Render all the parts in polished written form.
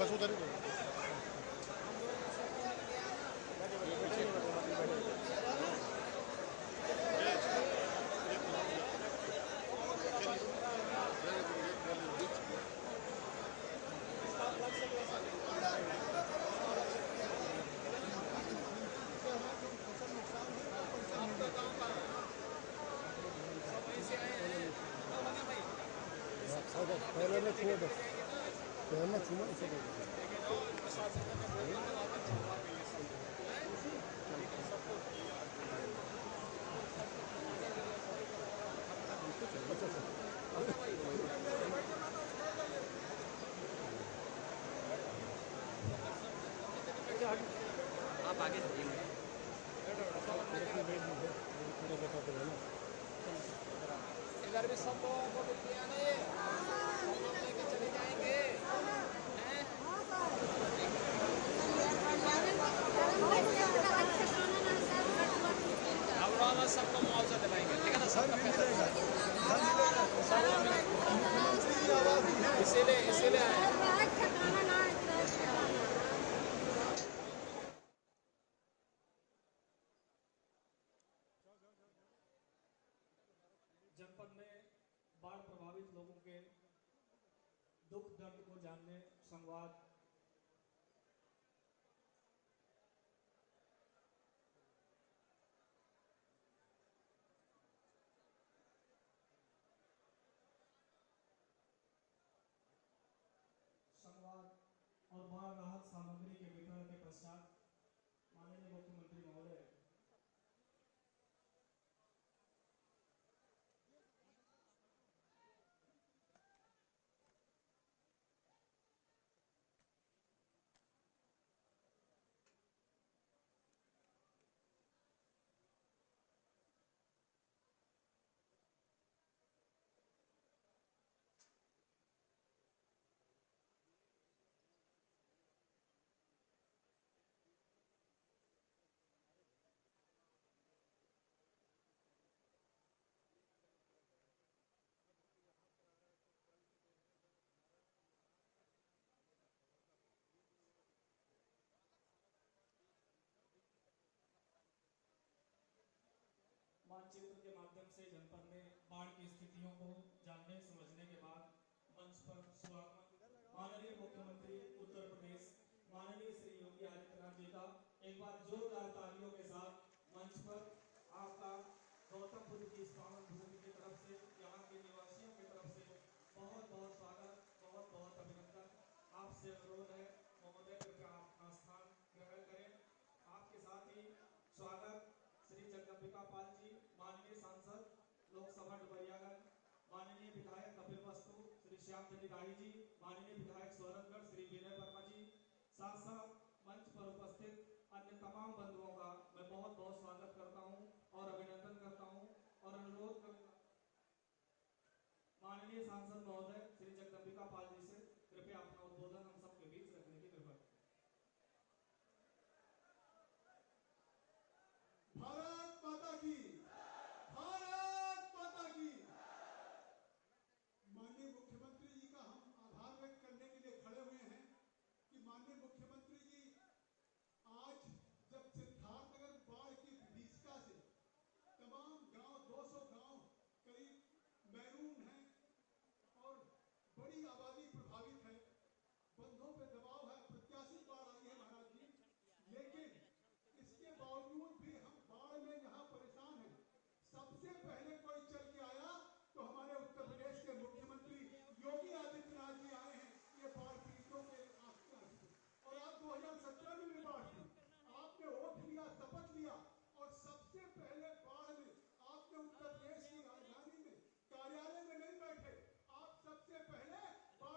बस उधर ही पहले में छुए बस पहले में छुए इसे आप आगे इधर भी सब लोगों को दिया नहीं लेके चले जाएंगे हम सबको मुआवजा दिलाएंगे, ठीक है ना? सबका पैसा इसीलिए आए। जनपद में बाढ़ प्रभावित लोगों के दुख दर्द को जानने संवाद और बाढ़ राहत सामग्री के वितरण के पश्चात माननीय मुख्यमंत्री महोदय मानचित्र के माध्यम से जनपद में बाढ़ की स्थितियों को जानने समझने के बाद मंच पर स्वागत माननीय मुख्यमंत्री उत्तर प्रदेश माननीय श्री योगी आदित्यनाथ जी का एक बार जोरदार तालियों के साथ मंच पर आपका गौतम बुद्ध की पावन भूमि की तरफ से यहाँ के निवासियों की तरफ से बहुत बहुत स्वागत, बहुत बहुत अभिनंदन। आपसे अनुरोध है महोदय कृपया अपना स्थान ग्रहण करें। आपके साथ ही स्वागत श्री जगदम्बिका पाल जी माननीय सांसद लोकसभा डुमरियागंज, माननीय विधायक कपिल वस्तु श्री श्याम चंद्र राही जी, माननीय विधायक सोरठगढ़ श्री विनय वर्मा जी, साथ साथ मंच पर उपस्थित अन्य तमाम बंधुओं का मैं बहुत बहुत स्वागत करता हूं और अभिनंदन करता हूं और अनुरोध करूंगा माननीय सांसद महोदय श्री जगदम्बिका पाल जी से कृपया अपना उद्बोधन हम सबके बीच रखने की कृपा। भारत माता की, भारत माता की। माननीय मुख्यमंत्री जी का हम आभार व्यक्त करने के लिए खड़े हुए हैं कि माननीय मुख्यमंत्री जी आज जब सिद्धार्थनगर बाढ़ की विभीषिका से तमाम गांव 200 गांव करीब मैरून हैं और बड़ी आबादी प्रभावित है, बंधों पे दबाव है, प्रत्याशित बाढ़ आई है महाराज जी, लेकिन इसके बावजूद भी हम बाढ़ में जहां परेशान हैं, सबसे पहले कोई चल के आया तो हमारे उत्तर प्रदेश के मुख्यमंत्री योगी आदित्यनाथ जी आए हैं ये बाढ़ पीड़ितों के और आप 2017 में भी बाढ़ थी, आपने वोट लिया, शपथ लिया और सबसे पहले बाढ़ में आपने उत्तर प्रदेश की राजधानी में कार्यालय में नहीं बैठे, आप सबसे पहले बाढ़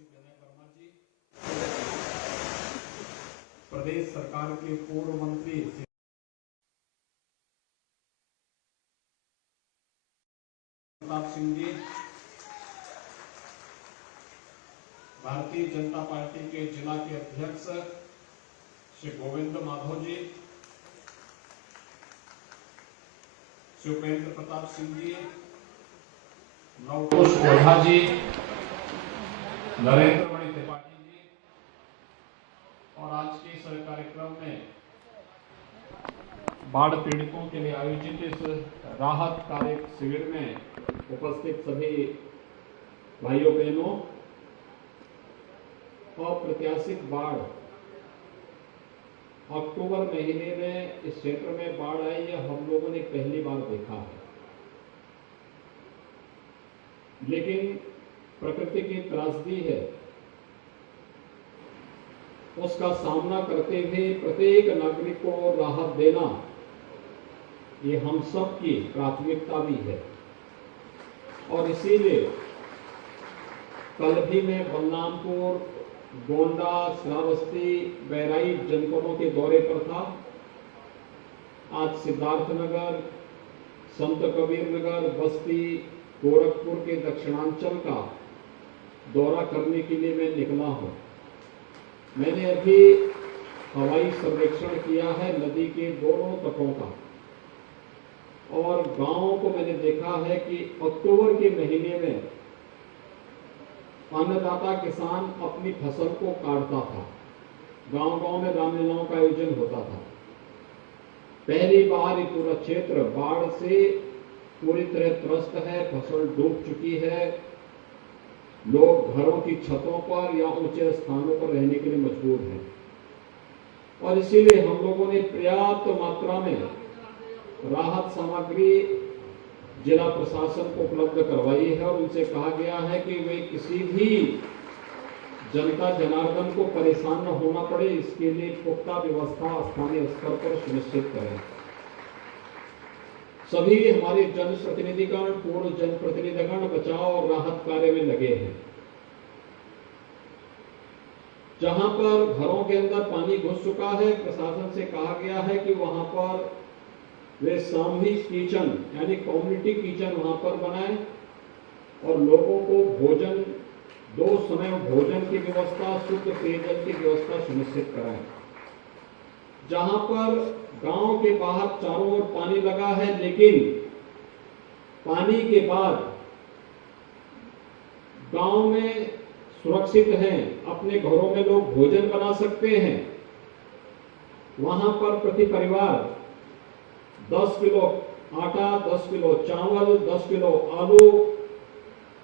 श्री विनय वर्मा जी, प्रदेश सरकार के पूर्व मंत्री प्रताप सिंह जी, भारतीय जनता पार्टी के जिला के अध्यक्ष श्री गोविंद माधव जी, श्री उपेंद्र प्रताप सिंह जी, नवकुश ओझा जी, नरेंद्र मणि त्रिपाठी जी, और आज के इस कार्यक्रम में बाढ़ पीड़ितों के लिए आयोजित इस राहत कार्य शिविर में उपस्थित सभी भाइयों बहनों, अप्रत्याशित बाढ़ अक्टूबर महीने में इस क्षेत्र में बाढ़ आई, यह हम लोगों ने पहली बार देखा है। लेकिन प्रकृति की त्रासदी है, उसका सामना करते हुए प्रत्येक नागरिक को राहत देना, ये हम सब की प्राथमिकता भी है। और इसीलिए कल भी मैं बलरामपुर, गोंडा, श्रावस्ती, बहराइच जनपदों के दौरे पर था। आज सिद्धार्थनगर, संत कबीर नगर, बस्ती, गोरखपुर के दक्षिणांचल का दौरा करने के लिए मैं निकला हूं। मैंने अभी हवाई सर्वेक्षण किया है नदी के दोनों तटों का, और गांवों को मैंने देखा है कि अक्टूबर के महीने में अन्नदाता किसान अपनी फसल को काटता था। गांव-गांव में रामलीलाओं का आयोजन होता था। पहली बार ये पूरा क्षेत्र बाढ़ से पूरी तरह त्रस्त है, फसल डूब चुकी है। लोग घरों की छतों पर या ऊंचे स्थानों पर रहने के लिए मजबूर हैं, और इसीलिए हम लोगों ने पर्याप्त मात्रा में राहत सामग्री जिला प्रशासन को उपलब्ध करवाई है, और उनसे कहा गया है कि वे किसी भी जनता जनार्दन को परेशान न होना पड़े, इसके लिए पुख्ता व्यवस्था स्थानीय स्तर पर सुनिश्चित करें। सभी हमारे जनप्रतिनिधिगण, पूर्व जनप्रतिनिधिगण बचाव और राहत कार्य में लगे हैं। जहां पर घरों के अंदर पानी घुस चुका है, प्रशासन से कहा गया है कि वहां पर वे सामूहिक किचन यानी कम्युनिटी किचन वहां पर बनाएं, और लोगों को भोजन, 2 समय भोजन की व्यवस्था, शुद्ध पेयजल की व्यवस्था सुनिश्चित कराएं। जहां पर गांव के बाहर चारों ओर पानी लगा है, लेकिन पानी के बाद गांव में सुरक्षित हैं, अपने घरों में लोग भोजन बना सकते हैं, वहां पर प्रति परिवार 10 किलो आटा, 10 किलो चावल, 10 किलो आलू,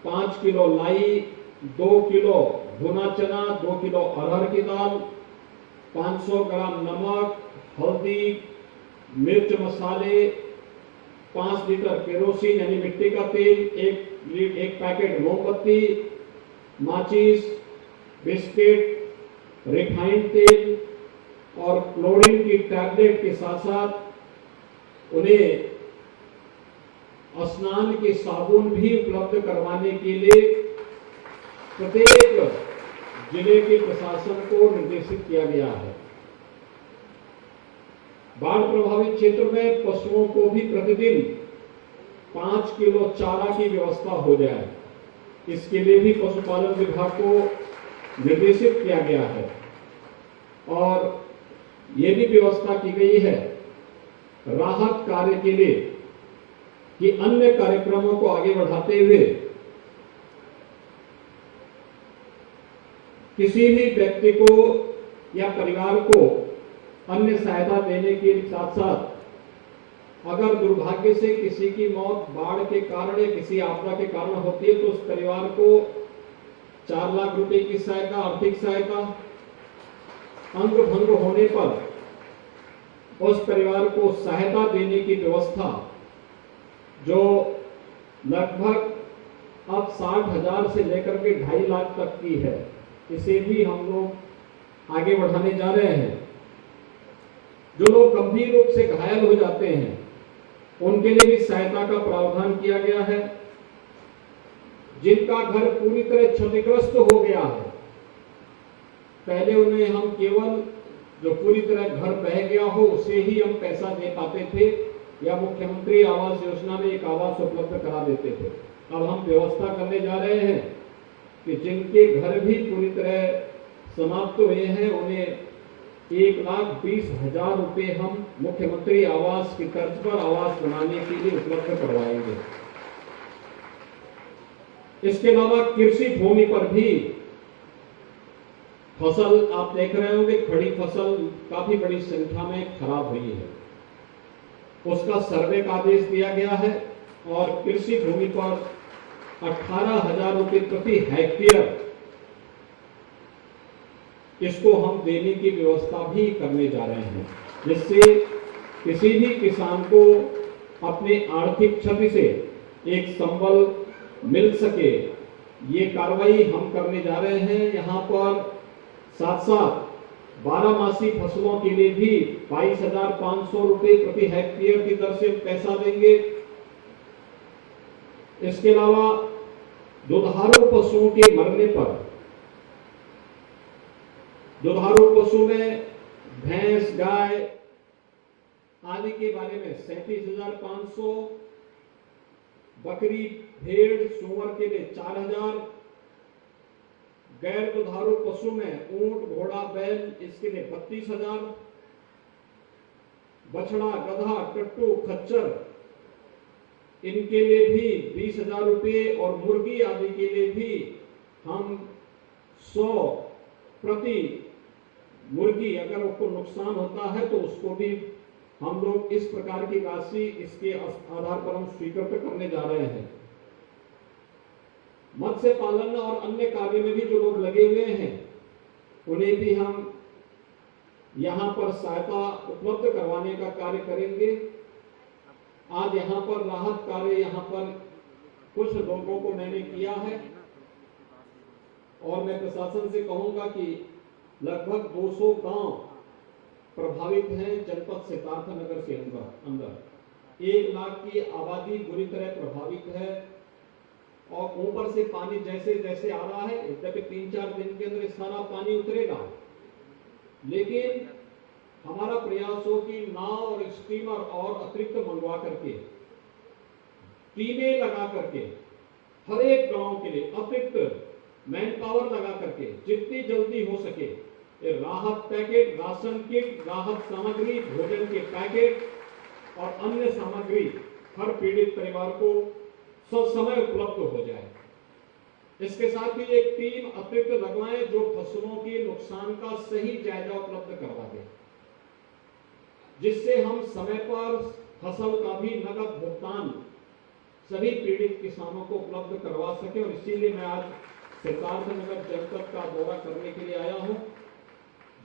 5 किलो लाई, 2 किलो भुना चना, 2 किलो अरहर की दाल, 500 ग्राम नमक, हल्दी, मिर्च मसाले, 5 लीटर केरोसिन यानी मिट्टी का तेल, एक पैकेट मोमबत्ती, माचिस, बिस्किट, रिफाइंड तेल और क्लोरीन की टैबलेट के साथ साथ उन्हें स्नान के साबुन भी उपलब्ध करवाने के लिए प्रत्येक जिले के प्रशासन को निर्देशित किया गया है। बाढ़ प्रभावित क्षेत्र में पशुओं को भी प्रतिदिन 5 किलो चारा की व्यवस्था हो जाए, इसके लिए भी पशुपालन विभाग को निर्देशित किया गया है। और ये भी व्यवस्था की गई है राहत कार्य के लिए कि अन्य कार्यक्रमों को आगे बढ़ाते हुए किसी भी व्यक्ति को या परिवार को अन्य सहायता देने के साथ साथ अगर दुर्भाग्य से किसी की मौत बाढ़ के कारण या किसी आपदा के कारण होती है तो उस परिवार को 4 लाख रुपए की सहायता, आर्थिक सहायता, अंग भंग होने पर उस परिवार को सहायता देने की व्यवस्था जो लगभग अब 60,000 से लेकर के 2.5 लाख तक की है, इसे भी हम लोग आगे बढ़ाने जा रहे हैं। जो लोग गंभीर रूप से घायल हो जाते हैं उनके लिए भी सहायता का प्रावधान किया गया है। जिनका घर पूरी तरह क्षतिग्रस्त हो गया है, पहले उन्हें हम केवल जो पूरी तरह घर बह गया हो उसे ही हम पैसा दे पाते थे या मुख्यमंत्री आवास योजना में एक आवास उपलब्ध करा देते थे। अब हम व्यवस्था करने जा रहे हैं कि जिनके घर भी पूरी तरह समाप्त हुए हैं उन्हें 1,20,000 रुपए हम मुख्यमंत्री आवास की तर्ज पर आवास बनाने के लिए उपलब्ध करवाएंगे। इसके अलावा कृषि भूमि पर भी फसल आप देख रहे होंगे, खड़ी फसल काफी बड़ी संख्या में खराब हुई है, उसका सर्वे का आदेश दिया गया है और कृषि भूमि पर 18,000 रुपए प्रति हेक्टेयर इसको हम देने की व्यवस्था भी करने जा रहे हैं, जिससे किसी भी किसान को अपने आर्थिक क्षति से एक संबल मिल सके। ये कार्रवाई हम करने जा रहे हैं। यहाँ पर साथ साथ 12 मासी फसलों के लिए भी 22,500 रुपए प्रति हेक्टेयर की दर से पैसा देंगे। इसके अलावा दुधारू पशुओं के मरने पर, दुधारू पशु में भैंस, गाय आदि के बारे में 37,500, बकरी, भेड़, सूअर के लिए 4,000, गैर दुधारू पशु में ऊंट, घोड़ा, बैल इसके लिए 32,000, बछड़ा, गधा, टट्टू, खच्चर इनके लिए भी 20,000 रुपए और मुर्गी आदि के लिए भी हम 100 प्रति मुर्गी अगर उसको नुकसान होता है तो उसको भी हम लोग इस प्रकार की राशि इसके आधार पर हम स्वीकृत करने जा रहे हैं। मत्स्य पालन और अन्य कार्य में भी जो लोग लगे हुए हैं उन्हें भी हम यहां पर सहायता उपलब्ध करवाने का कार्य करेंगे। आज यहां पर राहत कार्य यहां पर कुछ लोगों को मैंने किया है और मैं प्रशासन से कहूंगा कि लगभग 200 गांव प्रभावित हैं जनपद सिद्धार्थ नगर के अंदर 1 लाख की आबादी बुरी तरह प्रभावित है और ऊपर से पानी जैसे जैसे आ रहा है, यद्यपि 3-4 दिन के अंदर सारा पानी उतरेगा, लेकिन हमारा प्रयास हो कि नाव और स्टीमर और अतिरिक्त मंगवा करके, टीमें लगा करके हर एक गांव के लिए अतिरिक्त मैन पावर लगा करके जितनी जल्दी हो सके राहत पैकेट, राशन किट, राहत सामग्री, भोजन के पैकेट और अन्य सामग्री हर पीड़ित परिवार को समय उपलब्ध हो जाए। इसके साथ ही एक टीम अतिरिक्त लगवाएं जो फसलों के नुकसान का सही जायजा उपलब्ध करवा दे, जिससे हम समय पर फसल का भी नगद भुगतान सभी पीड़ित किसानों को उपलब्ध करवा सके। और इसीलिए मैं आज सिद्धार्थ नगर जनपद का दौरा करने के लिए आया हूं।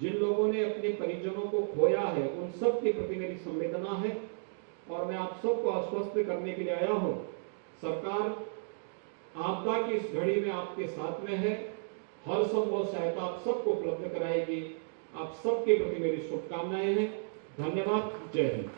जिन लोगों ने अपने परिजनों को खोया है उन सब के प्रति मेरी संवेदना है और मैं आप सबको आश्वस्त करने के लिए आया हूं। सरकार आपदा की इस घड़ी में आपके साथ में है, हर संभव सहायता आप सबको उपलब्ध कराएगी। आप सबके प्रति मेरी शुभकामनाएं हैं। धन्यवाद। जय हिंद।